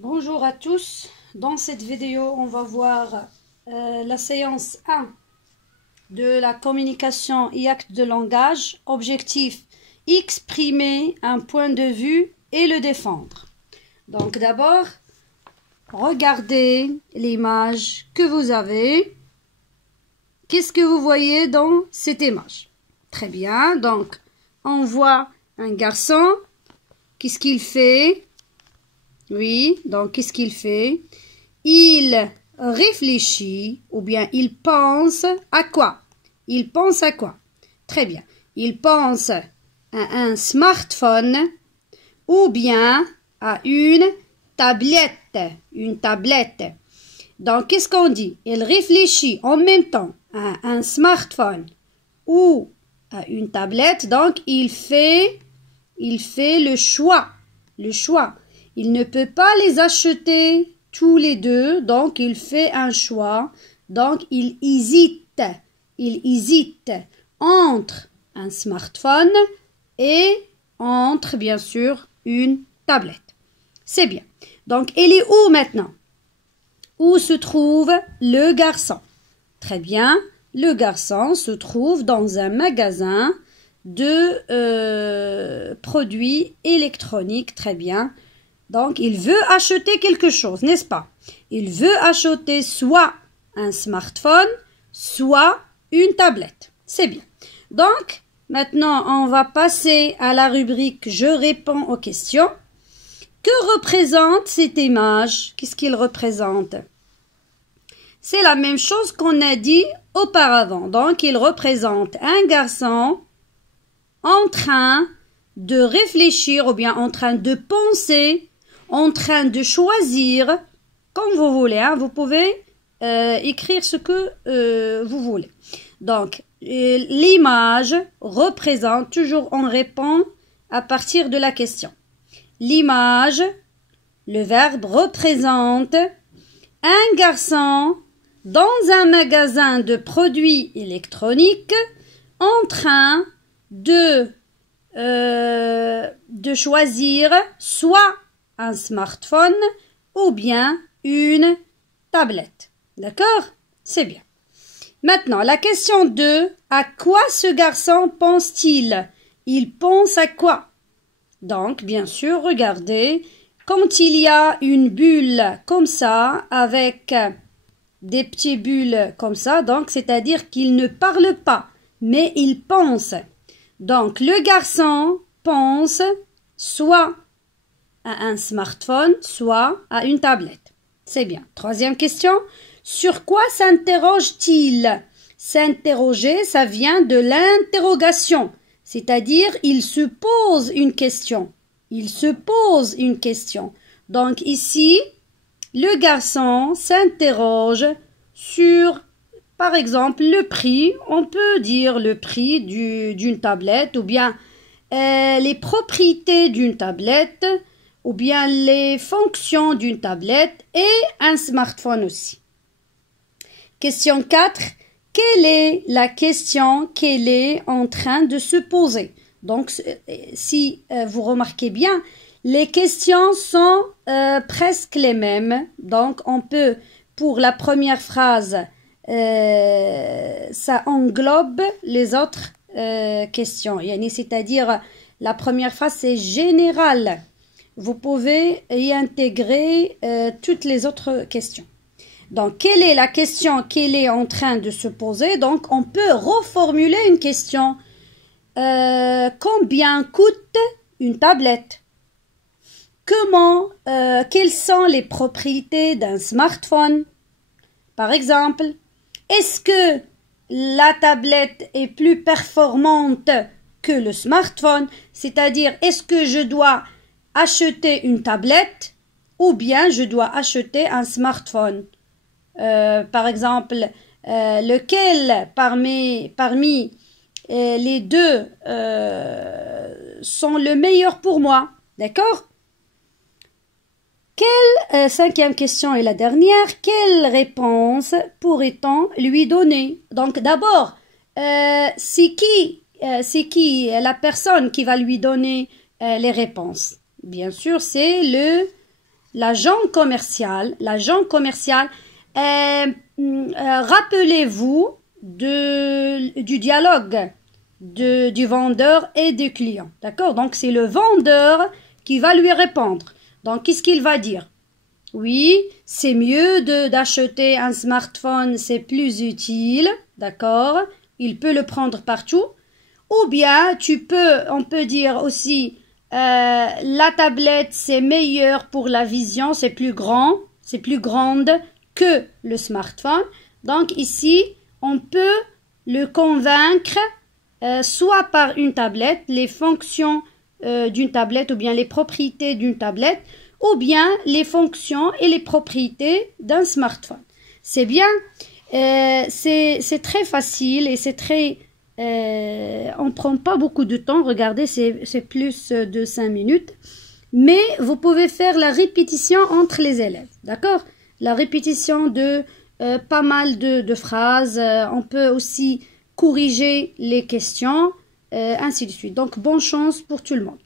Bonjour à tous, dans cette vidéo on va voir la séance 1 de la communication et acte de langage, objectif exprimer un point de vue et le défendre. Donc d'abord, regardez l'image que vous avez. Qu'est-ce que vous voyez dans cette image? Très bien, donc on voit un garçon. Qu'est-ce qu'il fait? Oui, donc qu'est-ce qu'il fait? Il réfléchit ou bien il pense à quoi? Il pense à quoi? Très bien. Il pense à un smartphone ou bien à une tablette. Une tablette. Donc, qu'est-ce qu'on dit? Il réfléchit en même temps à un smartphone ou à une tablette. Donc, il fait le choix. Le choix. Il ne peut pas les acheter tous les deux, donc il fait un choix. Donc il hésite entre un smartphone et entre, bien sûr, une tablette. C'est bien. Donc il est où maintenant? Où se trouve le garçon? Très bien. Le garçon se trouve dans un magasin de produits électroniques. Très bien. Donc, il veut acheter quelque chose, n'est-ce pas? Il veut acheter soit un smartphone, soit une tablette. C'est bien. Donc, maintenant, on va passer à la rubrique « Je réponds aux questions ». Que représente cette image? Qu'est-ce qu'il représente? C'est la même chose qu'on a dit auparavant. Donc, il représente un garçon en train de réfléchir ou bien en train de penser, en train de choisir, comme vous voulez, hein, vous pouvez écrire ce que vous voulez. Donc, l'image représente, toujours on répond à partir de la question. L'image, le verbe représente un garçon dans un magasin de produits électroniques en train de choisir soit un smartphone ou bien une tablette. D'accord? C'est bien. Maintenant, la question 2. À quoi ce garçon pense-t-il? Il pense à quoi? Donc, bien sûr, regardez, quand il y a une bulle comme ça, avec des petites bulles comme ça, donc c'est-à-dire qu'il ne parle pas, mais il pense. Donc, le garçon pense soit à un smartphone, soit à une tablette. C'est bien. Troisième question. Sur quoi s'interroge-t-il? S'interroger, ça vient de l'interrogation. C'est-à-dire, il se pose une question. Il se pose une question. Donc ici, le garçon s'interroge sur, par exemple, le prix. On peut dire le prix d'une tablette ou bien les propriétés d'une tablette ou bien les fonctions d'une tablette et un smartphone aussi. Question 4. Quelle est la question qu'elle est en train de se poser? Donc, si vous remarquez bien, les questions sont presque les mêmes. Donc, on peut, pour la première phrase, ça englobe les autres questions. C'est-à-dire, la première phrase, c'est général. Vous pouvez y intégrer toutes les autres questions. Donc, quelle est la question qu'elle est en train de se poser? Donc, on peut reformuler une question. Combien coûte une tablette? Quelles sont les propriétés d'un smartphone? Par exemple, est-ce que la tablette est plus performante que le smartphone? C'est-à-dire, est-ce que je dois acheter une tablette ou bien je dois acheter un smartphone? Par exemple, lequel parmi les deux sont le meilleur pour moi? D'accord? Cinquième question et la dernière, quelle réponse pourrait-on lui donner? Donc d'abord, c'est qui la personne qui va lui donner les réponses? Bien sûr, c'est l'agent commercial, rappelez-vous du dialogue du vendeur et du client. D'accord? Donc, c'est le vendeur qui va lui répondre. Donc, qu'est-ce qu'il va dire? Oui, c'est mieux d'acheter un smartphone, c'est plus utile. D'accord? Il peut le prendre partout. Ou bien, on peut dire aussi, la tablette, c'est meilleur pour la vision, c'est plus grande que le smartphone. Donc, ici, on peut le convaincre soit par une tablette, les fonctions d'une tablette ou bien les propriétés d'une tablette ou bien les fonctions et les propriétés d'un smartphone. C'est bien, c'est très facile et c'est très... on ne prend pas beaucoup de temps, regardez, c'est plus de 5 minutes. Mais vous pouvez faire la répétition entre les élèves, d'accord? La répétition de pas mal de phrases. On peut aussi corriger les questions, ainsi de suite. Donc, bonne chance pour tout le monde.